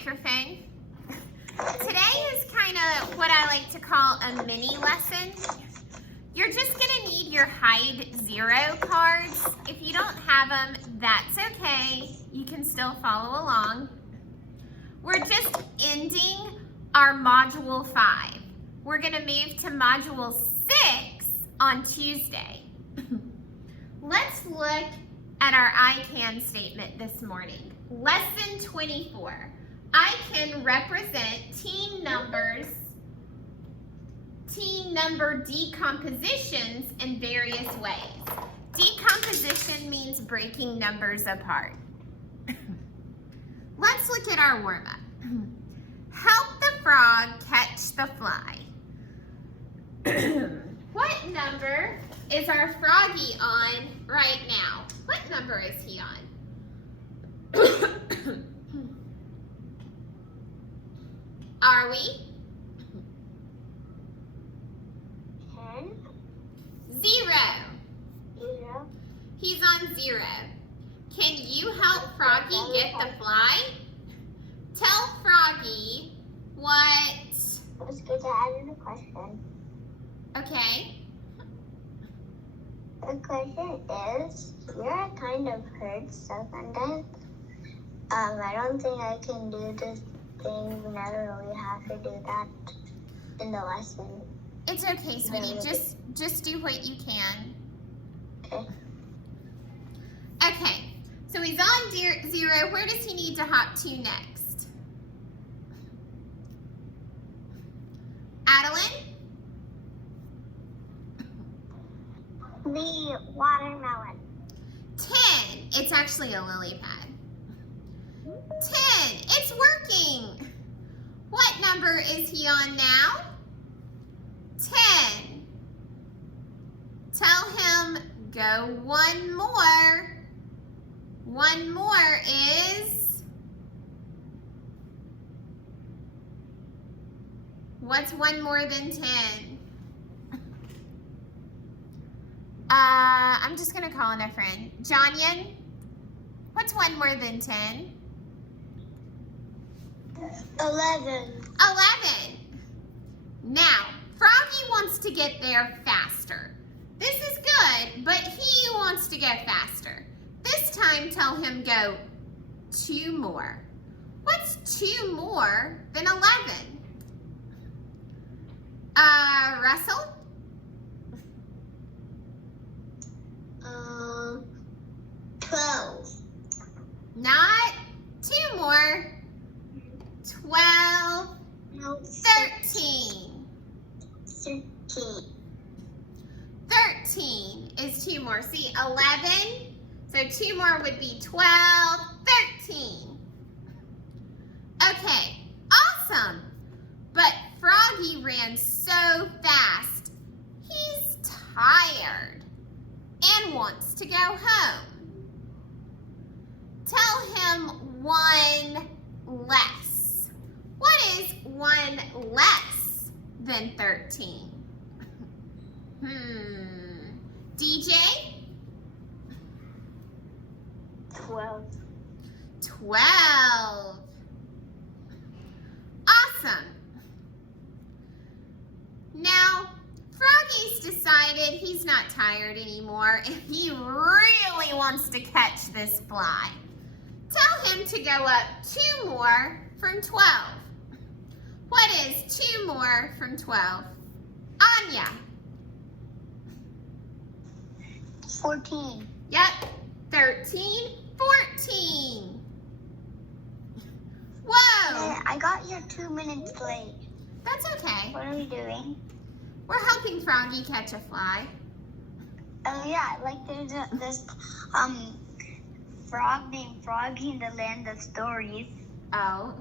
microphone. Today is kind of what I like to call a mini lesson. You're just gonna need your hide 0 cards. If you don't have them, that's okay. You can still follow along. We're just ending our module 5. We're gonna move to module 6 on Tuesday. Let's look at our I can statement this morning. Lesson 24. I can represent teen number decompositions in various ways. Decomposition means breaking numbers apart. Let's look at our warm-up. Help the frog catch the fly. What number is our froggy on right now? What number is he on? Are we? 10. 0. 0. He's on 0. Can you help Froggy get the fly? Tell Froggy what... Let's go to add a question. Okay. The question is, you're kind of hurt, so sometimes I don't think I can do this thing whenever we have to do that in the lesson. It's okay, sweetie. Just do what you can. Okay. Okay. So he's on 0. Where does he need to hop to next? Adeline? The watermelon. 10. It's actually a lily pad. 10. It's working. What number is he on now? 10. Tell him go one more. One more is... What's one more than 10? I'm just going to call in a friend. Jonyan, what's one more than 10? 11. 11. Now, Froggy wants to get there faster. This is good, but he wants to get faster. This time, tell him go 2 more. What's 2 more than 11? Russell? 12. Not 2 more. 12. No, 13. 13. 13 is 2 more. See, 11. So 2 more would be 12. 13. Okay, awesome. But Froggy ran so fast, he's tired and wants to go home. Tell him 1 less. What is 1 less than 13? DJ? 12. 12. Awesome. Now, Froggy's decided he's not tired anymore and he really wants to catch this fly. Tell him to go up 2 more from 12. What is 2 more from 12? Anya. 14. Yep. 13, 14. Whoa. I got here 2 minutes late. That's okay. What are we doing? We're helping Froggy catch a fly. Oh yeah, like there's this frog named Froggy in the Land of Stories. Oh.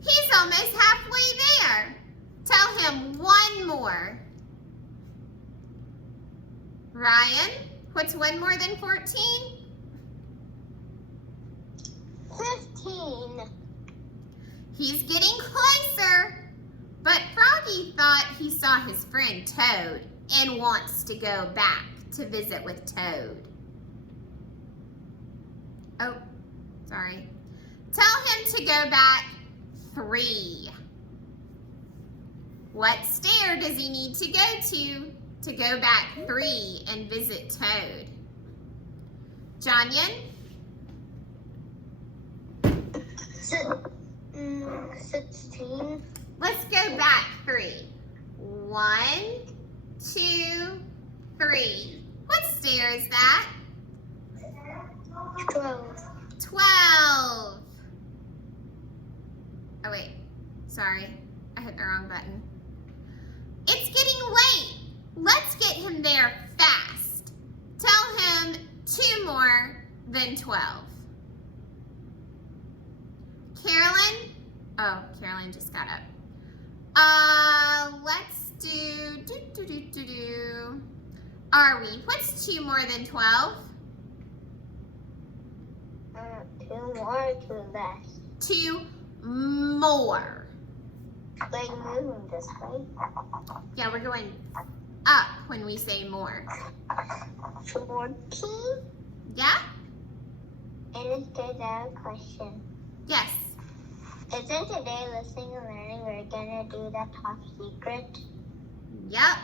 He's almost halfway there. Tell him 1 more. Ryan, what's 1 more than 14? 15. He's getting closer. But Froggy thought he saw his friend Toad and wants to go back to visit with Toad. Oh, sorry. Tell him to go back 3. What stair does he need to go back 3 and visit Toad? Jonyan? 16. Let's go back 3. 1, 2, 3. What stair is that? 12. 12. Oh wait, sorry, I hit the wrong button. It's getting late. Let's get him there fast. Tell him 2 more than 12. Carolyn? Oh, Carolyn just got up. Let's do. Are we? What's 2 more than 12? 2 more, 2 less. 2 more. Like moving this way. Yeah, we're going up when we say more. 14. Yeah? And it's good a question. Yes. Isn't today listening and learning we're gonna do that top secret? Yep.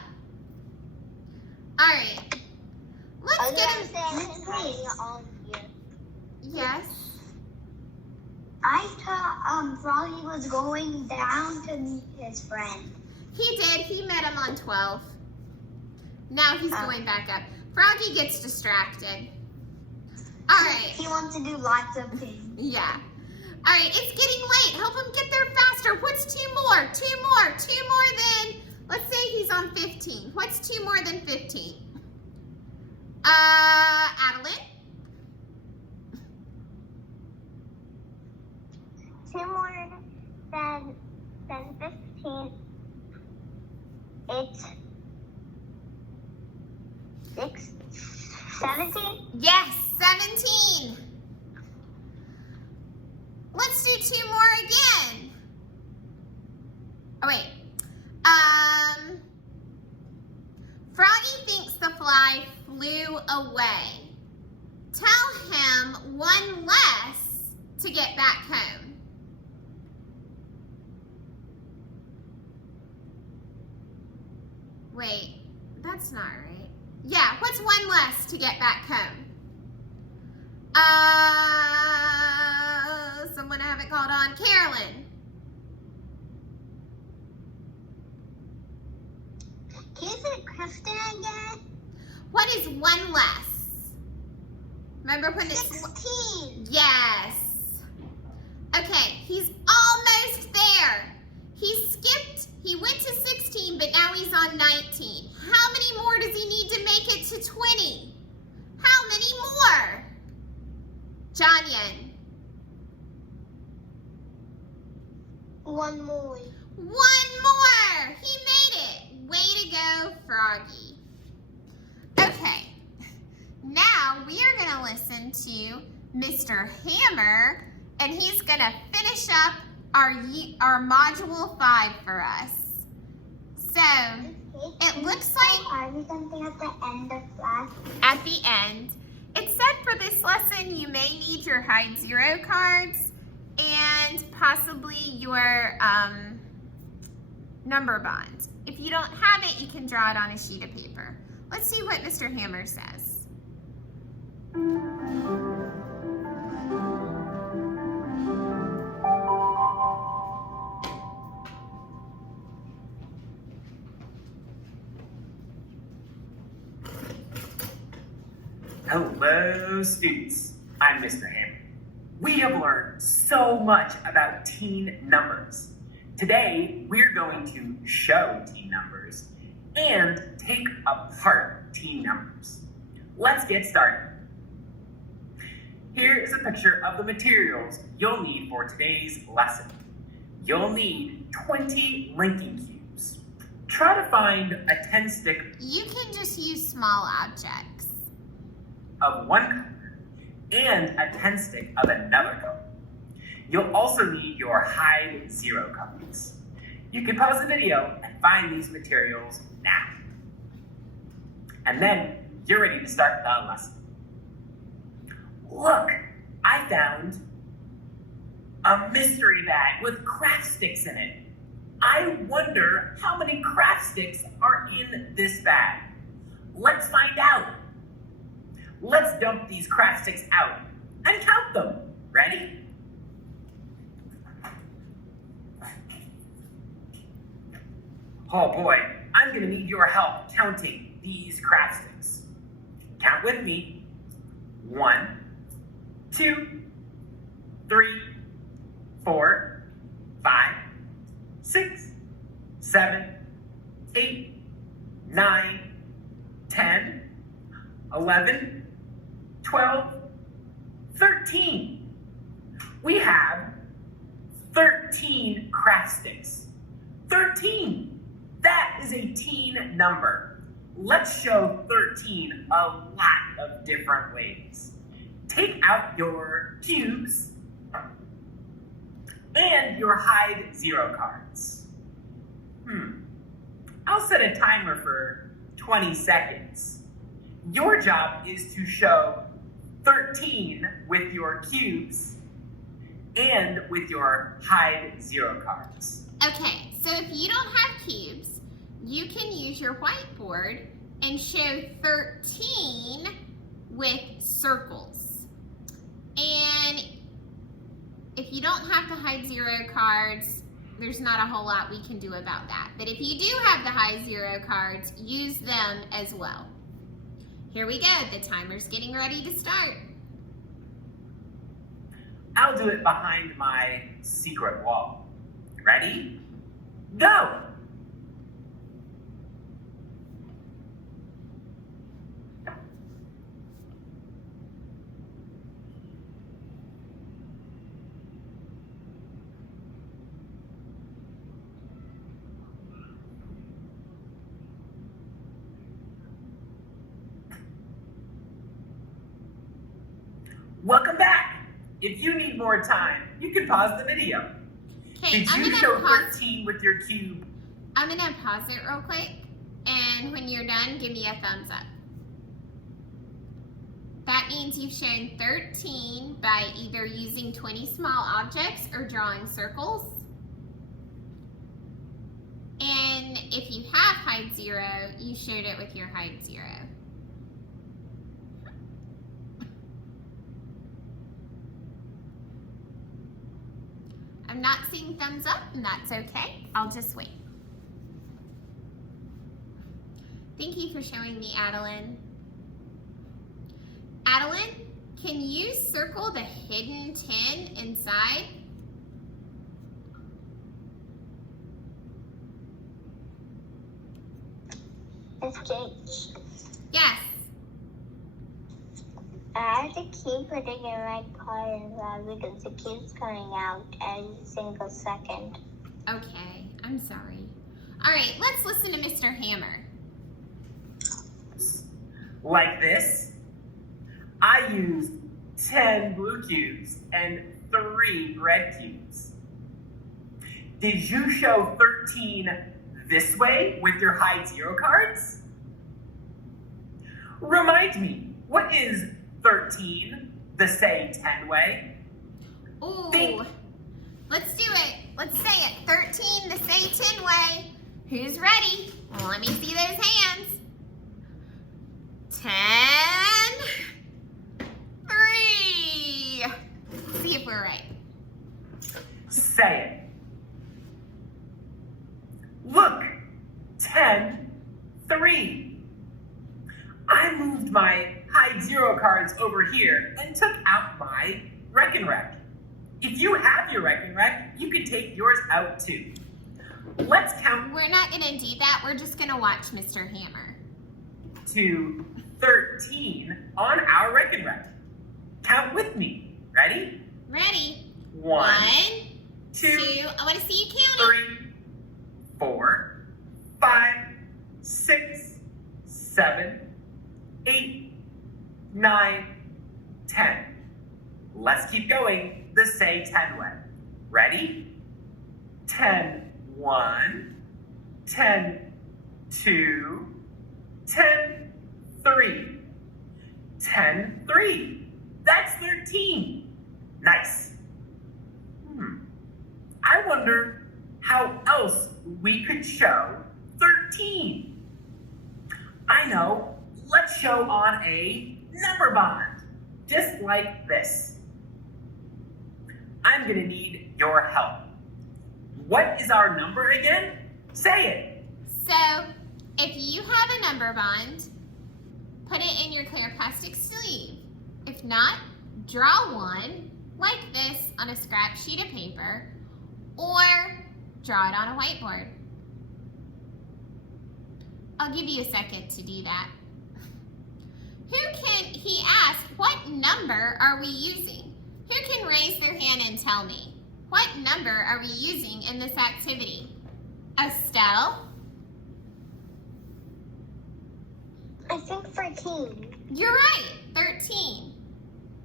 Alright. Let's get him. All of you. Yes. I thought Froggy was going down to meet his friend. He did. He met him on 12. Now he's going back up. Froggy gets distracted. Alright. He wants to do lots of things. Yeah. Alright, it's getting late. Help him get there faster. What's 2 more? 2 more. 2 more than, let's say he's on 15. What's 2 more than 15? Adeline? 2 more than 15. It's 6, 17. Yes, 17. Let's do 2 more again. Oh, wait. Froggy thinks the fly flew away. Tell him 1 less to get back home. Wait, that's not right. Yeah, what's 1 less to get back home? Someone I haven't called on. Carolyn. Can you say Kristen again? What is 1 less? Remember when it's 16. Yes. Okay, he's almost there. He skipped, he went to 16, but now he's on 19. How many more does he need to make it to 20? How many more? Jonyan. 1 more. 1 more. He made it. Way to go, Froggy. Okay. Now we are going to listen to Mr. Hammer, and he's going to finish up our module 5 for us. So, it looks like Are we something at the end of class? at the end, it said for this lesson you may need your hide 0 cards and possibly your number bond. If you don't have it, you can draw it on a sheet of paper. Let's see what Mr. Hammer says. Hello, students. I'm Mr. Hammer. We have learned so much about teen numbers. Today, we're going to show teen numbers and take apart teen numbers. Let's get started. Here is a picture of the materials you'll need for today's lesson. You'll need 20 linking cubes. Try to find a 10-stick You can just use small objects. of one color and a 10-stick of another color. You'll also need your hide 0 colors. You can pause the video and find these materials now. And then you're ready to start the lesson. Look, I found a mystery bag with craft sticks in it. I wonder how many craft sticks are in this bag. Let's find out. Let's dump these craft sticks out and count them. Ready? Oh boy, I'm gonna need your help counting these craft sticks. Count with me. 1, 2, 3, 4, 5, 6, 7, 8, 9, 10, 11, 12, 13. We have 13 craft sticks. 13. That is a teen number. Let's show 13 a lot of different ways. Take out your cubes and your hide 0 cards. I'll set a timer for 20 seconds. Your job is to show 13 with your cubes and with your hide 0 cards. Okay, so if you don't have cubes, you can use your whiteboard and show 13 with circles. And if you don't have the hide 0 cards, there's not a whole lot we can do about that. But if you do have the hide 0 cards, use them as well. Here we go, the timer's getting ready to start. I'll do it behind my secret wall. Ready? Go! Welcome back! If you need more time, you can pause the video. Okay, Did you show 13 with your cube? I'm gonna pause it real quick, and when you're done, give me a thumbs up. That means you've shown 13 by either using 20 small objects or drawing circles. And if you have hide 0, you showed it with your hide 0. I'm not seeing thumbs up, and that's okay. I'll just wait. Thank you for showing me, Adeline. Adeline, can you circle the hidden 10 inside? It's Jake. Yes. I have to keep putting in my card because it keeps coming out every single second. Okay, I'm sorry. All right, let's listen to Mr. Hammer. Like this. I used 10 blue cubes and 3 red cubes. Did you show 13 this way with your hide 0 cards? Remind me, what is 13 the say 10 way? Ooh, Think. let's do it. Let's say it. 13 the say 10 way. Who's ready? Well, let me see those hands. 10, 3. See if we're right. Say it. Look, 10, 3. I moved my hide 0 cards over here and took out my Wreck and Wreck. If you have your Wreck and Wreck, you can take yours out too. Let's count We're not gonna do that. We're just gonna watch Mr. Hammer. to 13 on our Wreck and Wreck. Count with me. Ready? Ready? 1, 2. 2, I want to see you counting. 3, 4, 5, 6, 7, 8, 9, 10. Let's keep going the say 10 way. Ready? 10, 1, 10, 2, 10, 3. 10, 3. That's 13. Nice. wonder how else we could show 13. I know. Let's show on a number bond, just like this. I'm gonna need your help. What is our number again? Say it. So, if you have a number bond, put it in your clear plastic sleeve. If not, draw one like this on a scrap sheet of paper or draw it on a whiteboard. I'll give you a second to do that. He asked, what number are we using? Who can raise their hand and tell me? What number are we using in this activity? Estelle? I think 14. You're right, 13.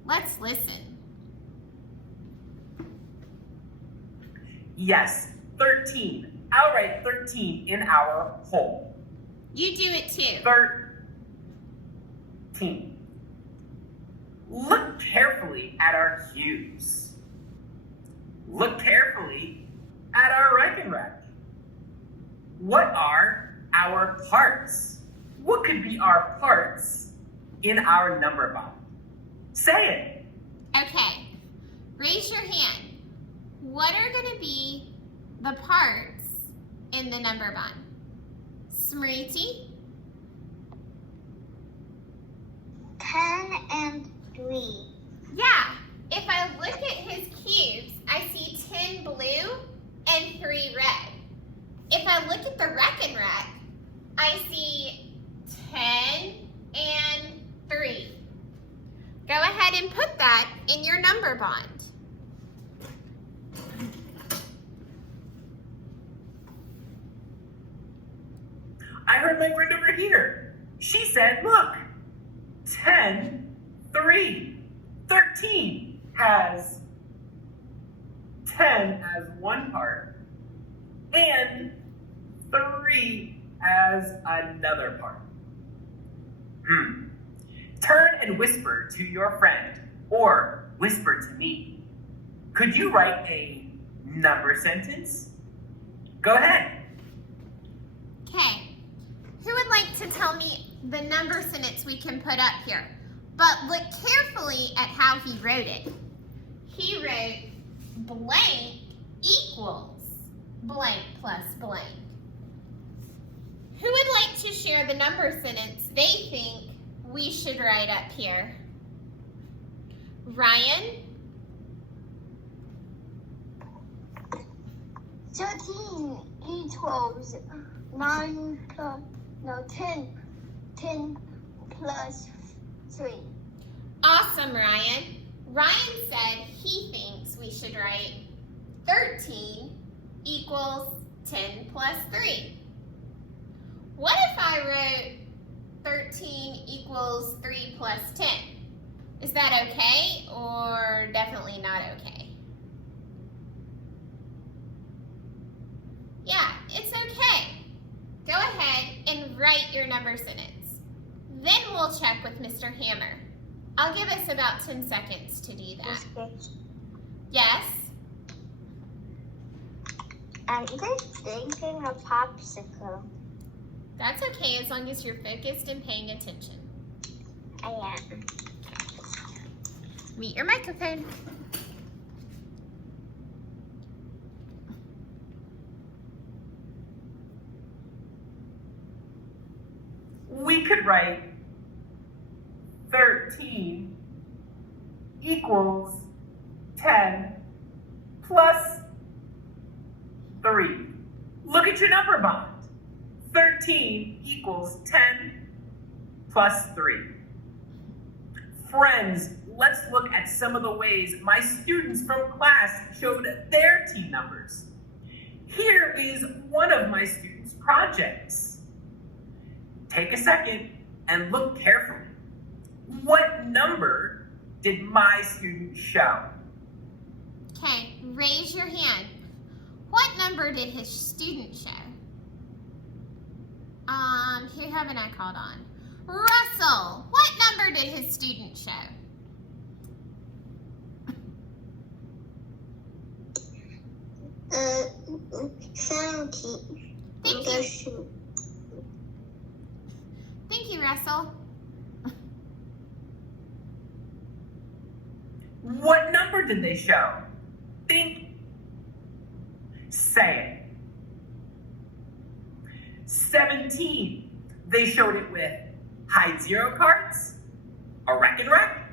Let's listen. Yes, 13. I'll write 13 in our whole. You do it too. 13. Look carefully at our cues. Look carefully at our Reich and Rec. What are our parts? What could be our parts in our number bond? Say it. Okay, raise your hand. What are going to be the parts in the number bond? Smriti? 10 and 3. Yeah, if I look at his cubes, I see 10 blue and 3 red. If I look at the Reck and Rec, I see 10 and 3. Go ahead and put that in your number bond. I heard my friend over here. She said, look, 10, 3, 13 has 10 as one part and 3 as another part. Turn and whisper to your friend or whisper to me. Could you write a number sentence? Go ahead. Okay, who would like to tell me the number sentence we can put up here? But look carefully at how he wrote it. He wrote blank equals blank plus blank. Who would like to share the number sentence they think we should write up here? Ryan? 13 equals 10 plus 3. Awesome, Ryan. Ryan said he thinks we should write 13 equals 10 plus 3. What if I wrote 13 equals 3 plus 10? Is that okay or definitely not okay? Yeah, it's okay. Go ahead and write your number sentence. Then we'll check with Mr. Hammer. I'll give us about 10 seconds to do that. Yes? I'm just thinking a popsicle. That's okay as long as you're focused and paying attention. I am. Meet your microphone. We could write 13 equals 10 plus 3. Look at your number bond. 13 equals 10 plus 3. Friends, let's look at some of the ways my students from class showed their team numbers. Here is one of my students' projects. Take a second and look carefully. What number did my student show? Okay, raise your hand. What number did his student show? Who haven't I called on? Russell, what number did his student show? 17. Thank you. Thank you, Russell. What number did they show? Think. Say it. 17. They showed it with hide 0 cards, a Wreck and Wreck,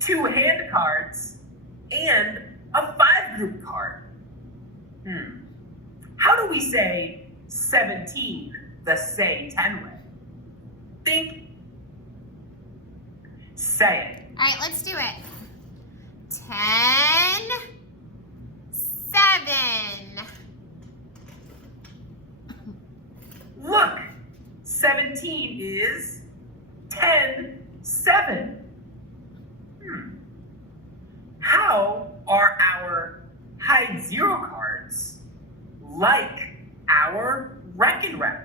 2 hand cards, and a 5-group card. How do we say 17 the say 10 way? Think. Say it. All right, let's do it. 10, 7. Look, 17 is 10, 7. How are our hide 0 cards like our Wreck and Wreck?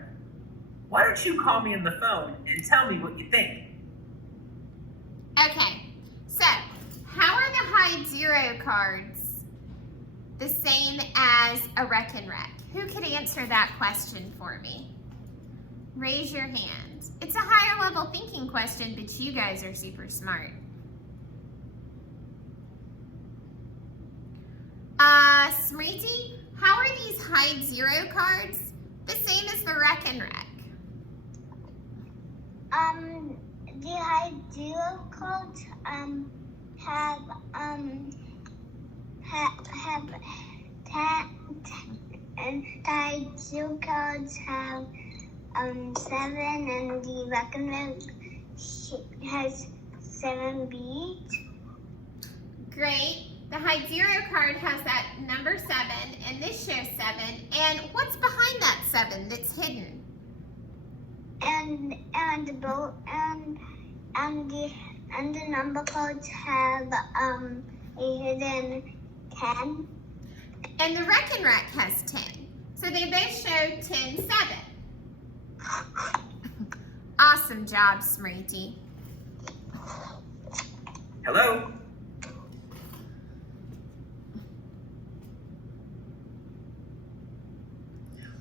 Why don't you call me on the phone and tell me what you think? Okay, so how are the hide 0 cards the same as a Wreck and Wreck? Who could answer that question for me? Raise your hand. It's a higher level thinking question, but you guys are super smart. Smriti, how are these hide 0 cards the same as the Wreck and Wreck? The hide 0 cards have and the hide 0 cards have 7, and the Wreck and Wreck has 7 beads. Great. The hide 0 card has that number 7, and this shows 7. And what's behind that 7 that's hidden? And the number cards have a hidden 10. And the Wreck and Wreck has 10. So they both show 10, 7. Awesome job, Smriti. Hello?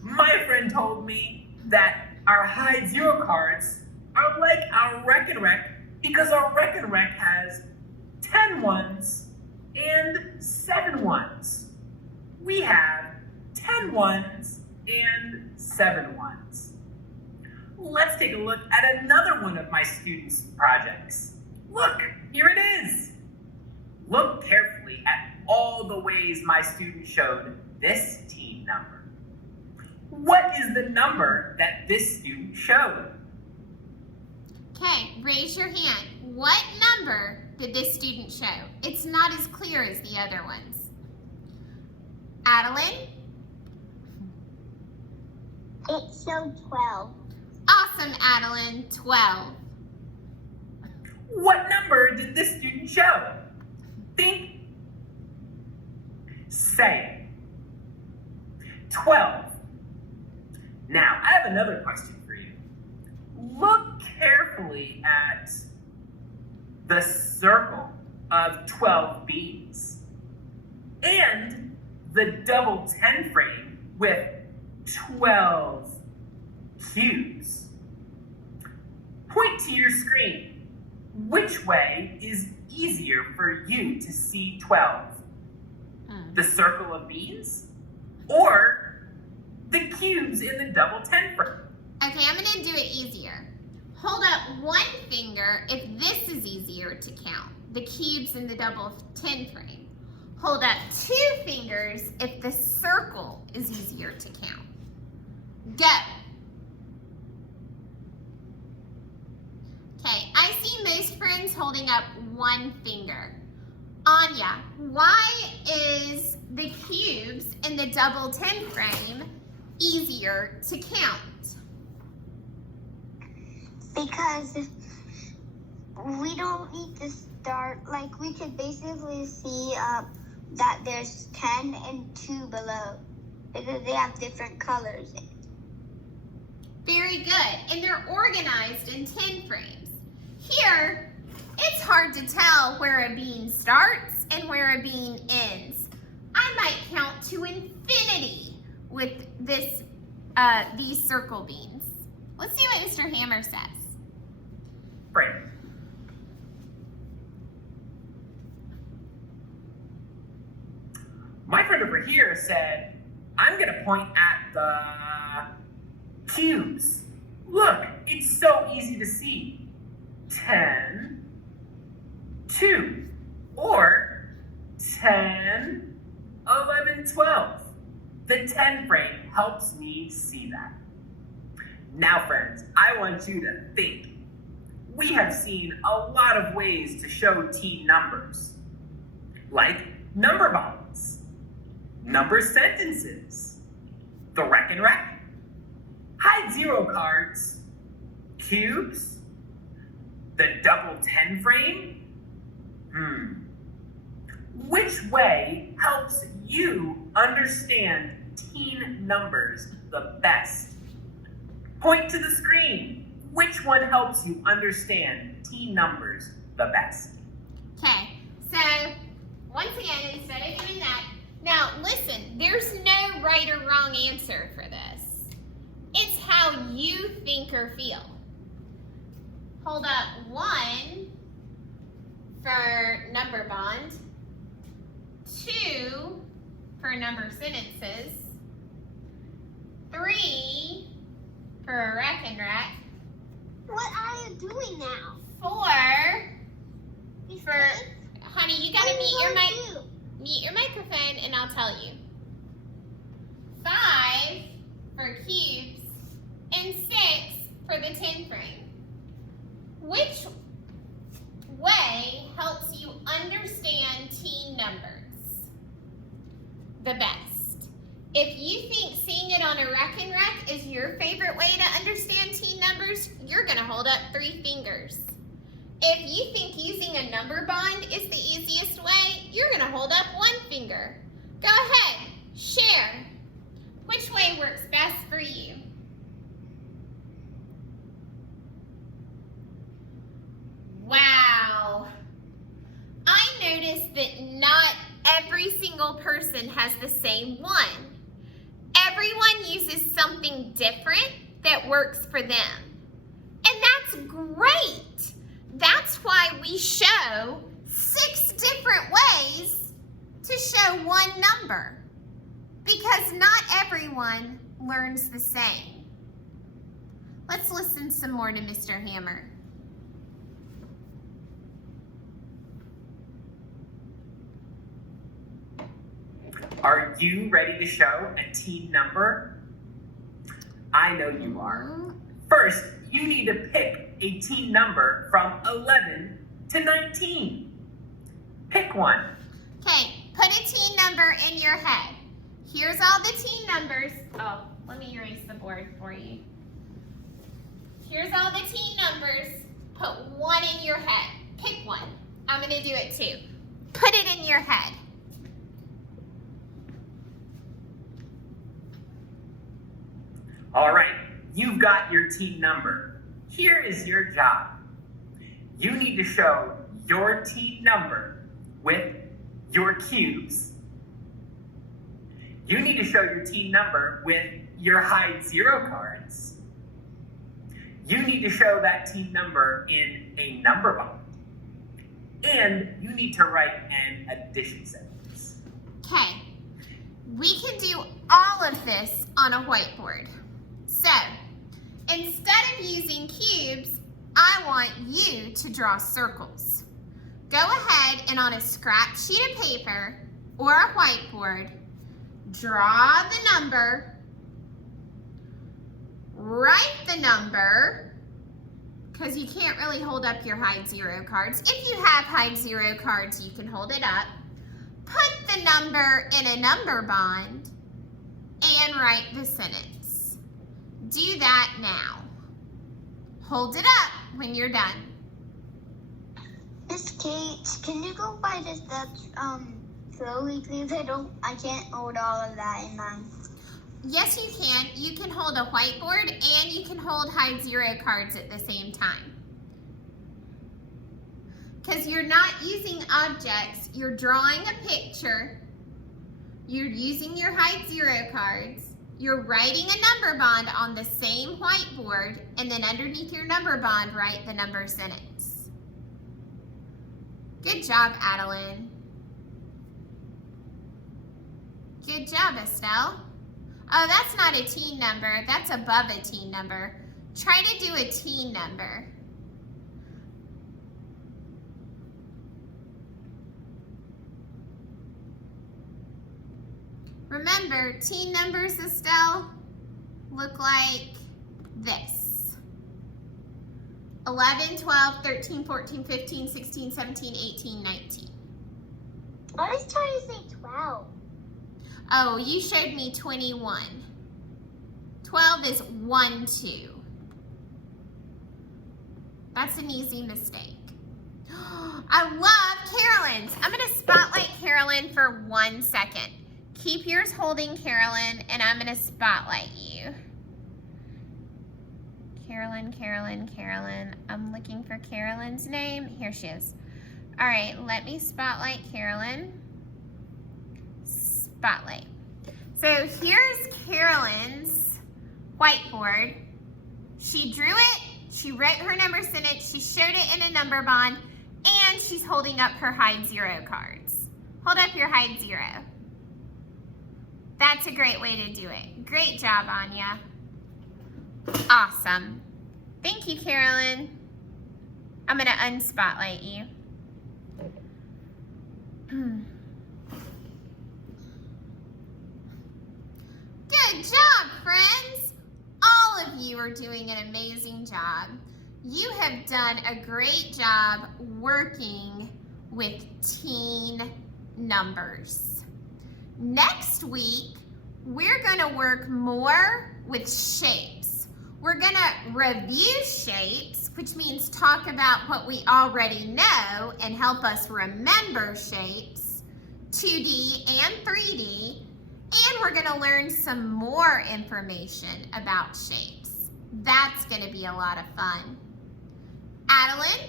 My friend told me that our hide 0 cards are like our Wreck and Wreck because our Wreck and Wreck has 10 ones and 7 ones. We have 10 ones and 7 ones. Let's take a look at another one of my students' projects. Look, here it is. Look carefully at all the ways my student showed this team number. What is the number that this student showed? Okay, raise your hand. What number did this student show? It's not as clear as the other ones. Adeline? It showed 12. Awesome, Adeline. 12. What number did this student show? Think. Say it. 12. Now, I have another question for you. Look carefully at the circle of 12 beads and the double 10 frame with 12 cubes. Point to your screen. Which way is easier for you to see 12? The circle of beads or the cubes in the double 10 frame? Okay, I'm going to do it easier. Hold up one finger if this is easier to count, the cubes in the double 10 frame. Hold up 2 fingers if the circle is easier to count. Go. Okay, I see most friends holding up 1 finger. Anya, why is the cubes in the double 10 frame easier to count? Because we don't need to start, like we could basically see that there's 10 and 2 below because they have different colors. Very good, and they're organized in 10 frames. Here, it's hard to tell where a bean starts and where a bean ends. I might count to infinity with these circle beans. Let's see what Mr. Hammer says. Great. My friend over here said, I'm going to point at the cubes. Look, it's so easy to see. 10, 2, or 10, 11, 12. The 10 frame helps me see that. Now, friends, I want you to think. We have seen a lot of ways to show teen numbers, like number bonds, number sentences, the Rec and Rec, hide zero cards, cubes, the double 10 frame. Which way helps you understand teen numbers the best? Point to the screen. Which one helps you understand teen numbers the best? Okay, so once again, instead of doing that, now listen, there's no right or wrong answer for this. It's how you think or feel. Hold up 1 for number bond, 2 for number sentences, 3 for a Rec and Rec, What are you doing now? 4 for, honey, you gotta mute your microphone and I'll tell you. 5 for cubes and 6 for the 10 frame. Which way helps you understand teen numbers the best? If you think seeing it on a Rec and Rec is your favorite way to understand teen numbers, you're gonna hold up 3 fingers. If you think using a number bond is the easiest way, you're gonna hold up 1 finger. Go ahead, share. Which way works best for you? Wow. I noticed that not every single person has the same one. Everyone uses something different that works for them. And that's great. That's why we show 6 different ways to show one number. Because not everyone learns the same. Let's listen some more to Mr. Hammer. Are you ready to show a teen number? I know you are. First, you need to pick a teen number from 11 to 19. Pick one. Okay, put a teen number in your head. Here's all the teen numbers. Oh, let me erase the board for you. Here's all the teen numbers. Put one in your head. Pick one. I'm going to do it too. Put it in your head. All right, you've got your teen number. Here is your job. You need to show your teen number with your cubes. You need to show your teen number with your hide zero cards. You need to show that teen number in a number bond. And you need to write an addition sentence. Okay, we can do all of this on a whiteboard. So, instead of using cubes, I want you to draw circles. Go ahead and on a scrap sheet of paper or a whiteboard, draw the number, write the number, because you can't really hold up your hide zero cards. If you have hide zero cards, you can hold it up. Put the number in a number bond and write the sentence. Do that now. Hold it up when you're done. Miss Kate, can you go by the steps slowly, please? I can't hold all of that in mind. Yes, you can. You can hold a whiteboard and you can hold hide zero cards at the same time. Because you're not using objects, you're drawing a picture You're using your hide 0 cards. You're writing a number bond on the same whiteboard, and then underneath your number bond, write the number sentence. Good job, Adeline. Good job, Estelle. Oh, that's not a teen number. That's above a teen number. Try to do a teen number. Remember, teen numbers, Estelle, look like this. 11, 12, 13, 14, 15, 16, 17, 18, 19. I was trying to say 12. Oh, you showed me 21. 12 is 1, 2. That's an easy mistake. I love Carolyn's. I'm going to spotlight Carolyn for 1 second. Keep yours holding, Carolyn, and I'm going to spotlight you. Carolyn, Carolyn, Carolyn. I'm looking for Carolyn's name. Here she is. All right, let me spotlight Carolyn. Spotlight. So here's Carolyn's whiteboard. She drew it, she wrote her number sentence, she showed it in a number bond, and she's holding up her hide 0 cards. Hold up your hide 0. That's a great way to do it. Great job, Anya. Awesome. Thank you, Carolyn. I'm going to unspotlight you. Good job, friends. All of you are doing an amazing job. You have done a great job working with teen numbers. Next week, we're going to work more with shapes. We're going to review shapes, which means talk about what we already know and help us remember shapes, 2D and 3D, and we're going to learn some more information about shapes. That's going to be a lot of fun. Adeline?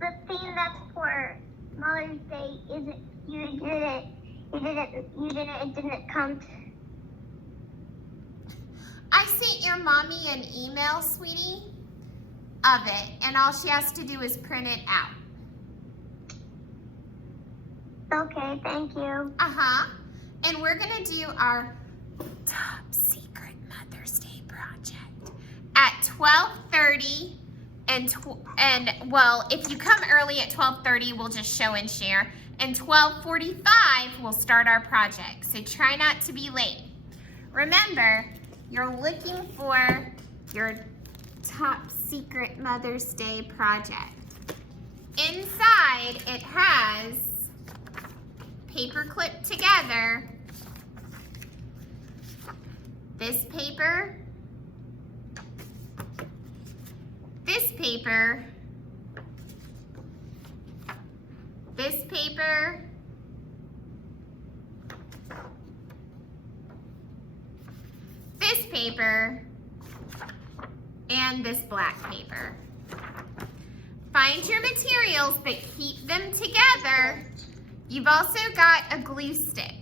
The thing that's for Mother's Day isn't, it didn't come. I sent your mommy an email, sweetie, of it, and all she has to do is print it out. Okay, thank you. And we're gonna do our top secret Mother's Day project at 12:30, and well, if you come early at 12:30, we'll just show and share, and 12:45 we'll start our project. So try not to be late. Remember, you're looking for your top secret Mother's Day project. Inside, it has paper clipped together this paper, this paper, this paper, this paper, and this black paper. Find your materials, but keep them together. You've also got a glue stick.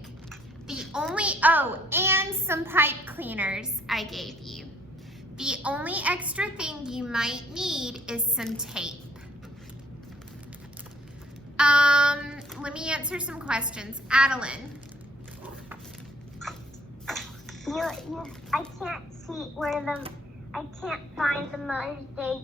And some pipe cleaners I gave you. The only extra thing you might need is some tape. Let me answer some questions. Adeline. I can't see I can't find the Mother's Day